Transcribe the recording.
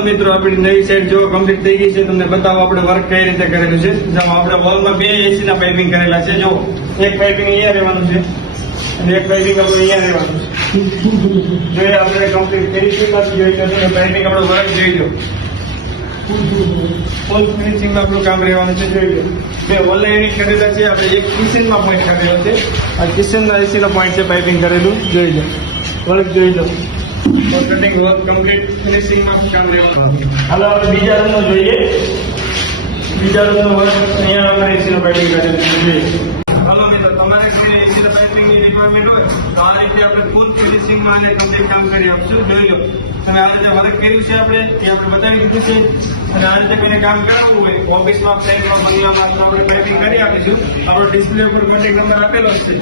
મિત્રો આપણી નવી સાઈડ જો કમ્પ્લીટ થઈ ગઈ છે તમને બતાવો આપણે વર્ક કઈ રીતે કરેલું છે. જો આપણે વોલમાં બે એસી ના પાઇપિંગ કરેલા છે. જો એક પાઇપિંગ અહીંયા રહેવાનું છે અને એક પાઇપિંગ આપણું અહીંયા રહેવાનું છે. જો આપણે કમ્પ્લીટ ફિનિશિંગમાં જોઈ તો તમે પાઇપિંગ આપણો વર્ક જોઈ લો. ફૂલ ફિનિશિંગમાં આપણું કામ રહેવાનું છે. જોઈ લો બે વોલના યુનિટ કરેલા છે. આપણે એક કિચનમાં પોઈન્ટ કરેલો છે. આ કિચનના એસી નો પોઈન્ટ છે પાઇપિંગ કરેલું. જોઈ લો વર્ક જોઈ લો. કટિંગ વર્ક કમ્પ્લીટ ફિનિશિંગમાં કામ રહેવાનું. હાલો આપણે બીજા રૂમનો જોઈએ. બીજા રૂમનો વર્ક અહીંયા આપણે એસી નો પાઇપિંગ કરેલું છે. હાલો મિત્રો તમારે એસી નો પાઇપિંગની રિક્વાયરમેન્ટ હોય તો આ રીતે આપણે ફૂલ ફિનિશિંગમાં અને કમ્પ્લીટ કામ કરી આપશું. જોઈ લો તમે આ રીતે વર્ક કર્યું છે આપણે ત્યાં આપણે બતાવી દીધું છે. અને આ રીતે કોઈને કામ કરાવવું હોય ઓફિસમાં ફ્લેટમાં બંગલામાં તો આપણે પાઇપિંગ કરી આપીશું. આપણો ડિસ્પ્લે ઉપર કોન્ટેક્ટ નંબર આપેલો છે.